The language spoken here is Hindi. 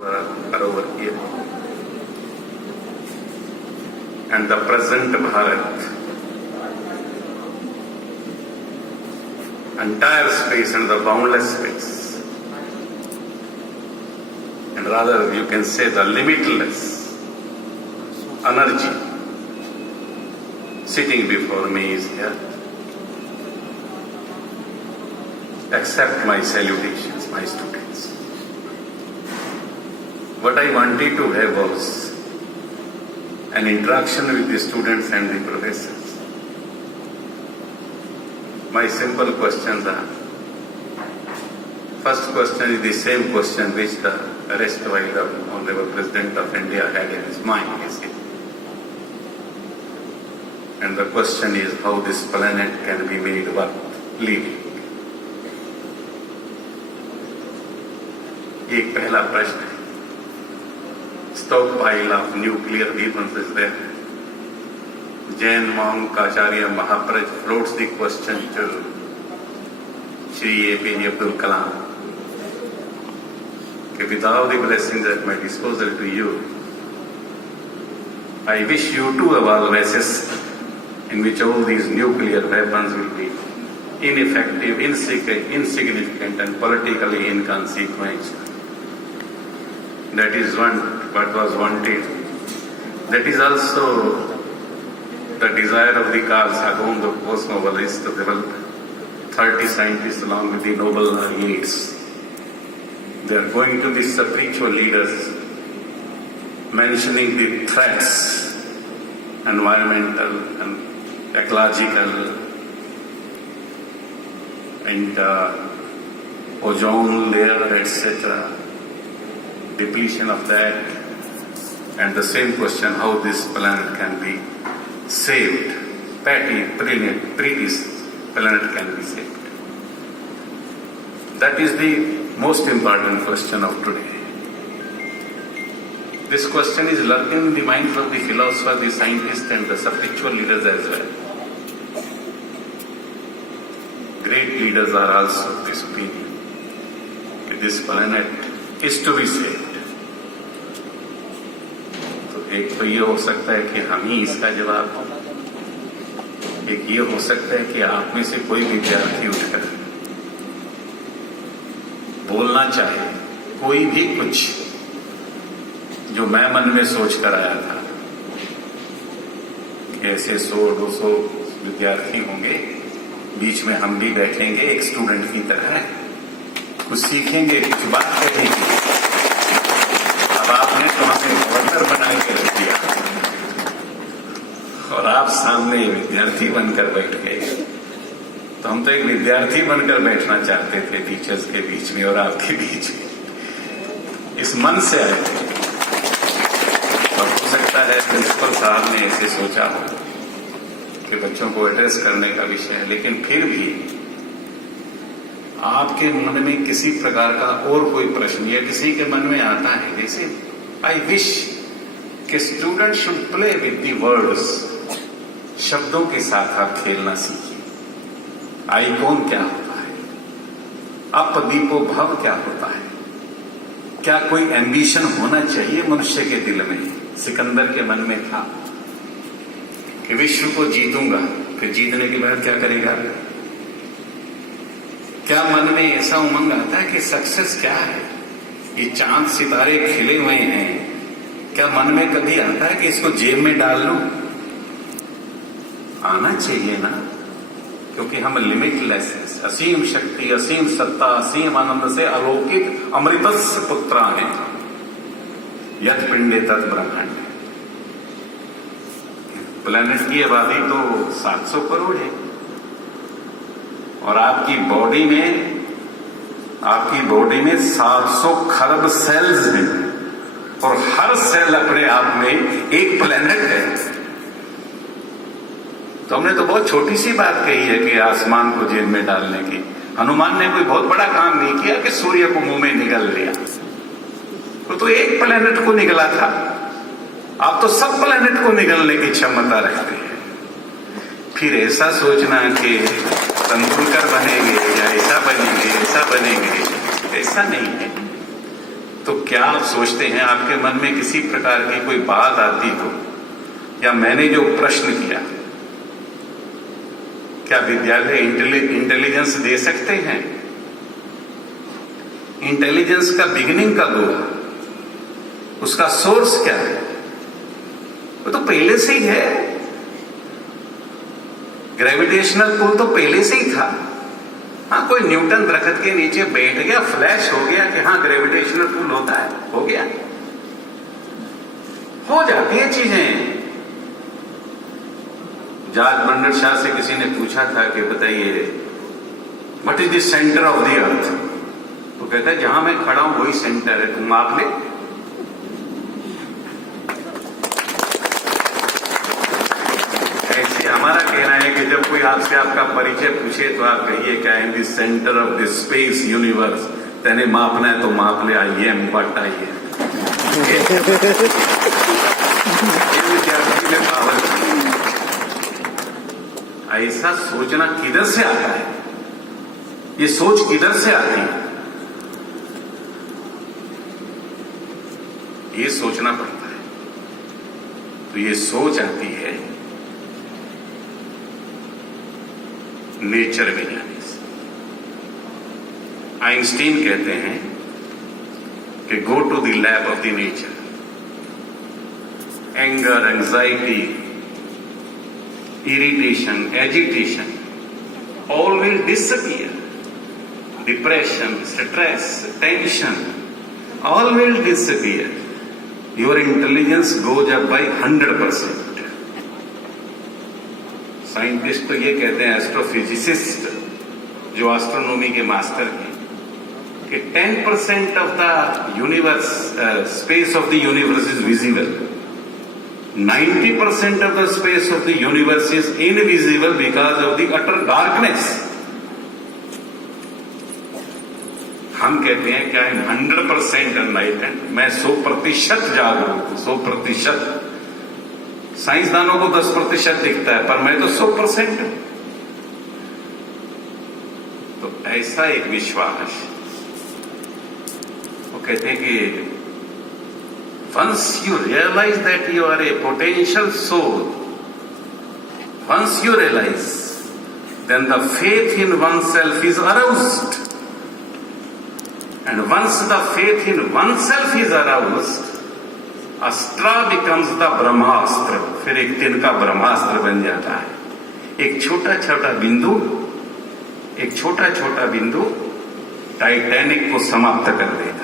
over here. And the present Bharat, entire space and the boundless space, and rather you can say the limitless energy sitting before me is here. Accept my salutations, my students. What I wanted to have was an interaction with the students and the professors. My simple questions are, first question is the same question which the erstwhile the Honorable President of India had in his mind, you see. And the question is how this planet can be made worth living. एक पहला प्रश्न है, stockpile of nuclear weapons is there. Jain monk Acharya Mahapraj floats the question to Shri APJ Abdul Kalam. Without the blessings at my disposal to you, I wish you to evolve vessels in which all these nuclear weapons will be ineffective, insignificant and politically inconsequential. That is what was wanted. That is also the desire of the Carl Sagan, the post-novelist, to develop 30 scientists along with the Nobel laureates. They are going to be spiritual leaders, mentioning the threats, environmental and ecological, and ozone layer, etc., depletion of that, and the same question how this planet can be saved, pretty planet can be saved. That is the most important question of today. This question is lurking in the minds of the philosophers, the scientists and the spiritual leaders as well. Great leaders are also of this opinion that this planet is to be saved. तो एक तो ये हो सकता है कि हम ही इसका जवाब दें, एक ये हो सकता है कि आप में से कोई विद्यार्थी उठकर बोलना चाहे कोई भी कुछ जो मैं मन में सोच कर आया था कि ऐसे 100-200 विद्यार्थी होंगे, बीच में हम भी बैठेंगे एक स्टूडेंट की तरह, कुछ सीखेंगे, कुछ बात करेंगे। अब आपने तो हमें गवर्नर बना के रख दिया और आप सामने विद्यार्थी बनकर बैठ गए। तो हम तो एक विद्यार्थी बनकर बैठना चाहते थे टीचर्स के बीच में और आपके बीच में, इस मन से आए थे। और हो सकता है प्रिंसिपल साहब ने ऐसे सोचा हो कि बच्चों को एड्रेस करने का विषय है, लेकिन फिर भी आपके मन में किसी प्रकार का और कोई प्रश्न या किसी के मन में आता है, जैसे आई विश कि student should play with the words, शब्दों के साथ आप खेलना सीखिए। आइकॉन क्या होता है, अप दीपो भव क्या होता है, क्या कोई एम्बिशन होना चाहिए मनुष्य के दिल में। सिकंदर के मन में था कि विश्व को जीतूंगा, फिर जीतने के बाद क्या करेगा। क्या मन में ऐसा उमंग आता है कि सक्सेस क्या है, ये चांद सितारे खिले हुए हैं, क्या मन में कभी आता है कि इसको जेब में डाल लूं। आना चाहिए ना, क्योंकि हम लिमिटलेस, असीम शक्ति, असीम सत्ता, असीम आनंद से अलौकिक अमृतस्य पुत्रा हैं, यद पिंडे तद ब्रह्मांड। प्लेनेट की आबादी तो 700 करोड़ है और आपकी बॉडी में 700 खरब सेल्स हैं और हर सेल अपने आप में एक प्लेनेट है। तो हमने तो बहुत छोटी सी बात कही है कि आसमान को जेब में डालने की। हनुमान ने कोई बहुत बड़ा काम नहीं किया कि सूर्य को मुंह में निगल लिया, तो एक प्लेनेट को निगला था। आप तो सब प्लेनेट को निगलने की क्षमता रखते हैं। फिर ऐसा सोचना कि तेंदुलकर बनेंगे या ऐसा बनेंगे, ऐसा नहीं है। तो क्या आप सोचते हैं, आपके मन में किसी प्रकार की कोई बात आती हो, या मैंने जो प्रश्न किया, क्या विद्यालय इंटेलिजेंस दे सकते हैं? इंटेलिजेंस का बिगिनिंग कब हुआ? उसका सोर्स क्या है? वो तो पहले से ही है। ग्रेविटेशनल पुल तो पहले से ही था। हाँ, कोई न्यूटन दरख्त के नीचे बैठ गया, फ्लैश हो गया कि हाँ ग्रेविटेशनल पुल होता है, हो गया, हो जाती है चीजें। जॉर्ज बर्नार्ड शॉ से किसी ने पूछा था कि बताइए what is the centre of the earth, तो कहता है जहां मैं खड़ा हूं वही सेंटर है, तुम माप ले। ऐसे हमारा कहना है कि जब कोई आपसे आपका परिचय पूछे तो आप कहिए क्या in the centre of the space universe, तेने मापना है तो माप ले, I am what I am. विद्यार्थी में पावर, ऐसा सोचना किधर से आता है? ये सोच किधर से आती है? ये सोचना पड़ता है। तो ये सोच आती है नेचर विज्ञानी से। आइंस्टीन कहते हैं कि go to the lab of the nature, anger, anxiety, irritation, agitation, all will disappear. Depression, stress, tension, all will disappear. Your intelligence goes up by 100%. Scientist तो ये कहते हैं, एस्ट्रोफिजिसिस्ट जो एस्ट्रोनॉमी के मास्टर हैं, कि 10% of the universe, space of the universe is visible. 90% of the space of the universe is invisible because of the utter darkness. हम कहते हैं क्या 100% एनलाइटेंड, मैं 100% जागरूक हूं, 100%। साइंसदानों को 10% दिखता है, पर मैं तो 100% हूं। तो ऐसा एक विश्वास, वो कहते हैं कि once you realize that you are a potential soul, once you realize, then the faith in oneself is aroused. And once the faith in oneself is aroused, अस्त्र becomes the ब्रह्मास्त्र, फिर एक तिनका ब्रह्मास्त्र बन जाता है। एक छोटा छोटा बिंदु टाइटैनिक को समाप्त कर देता है।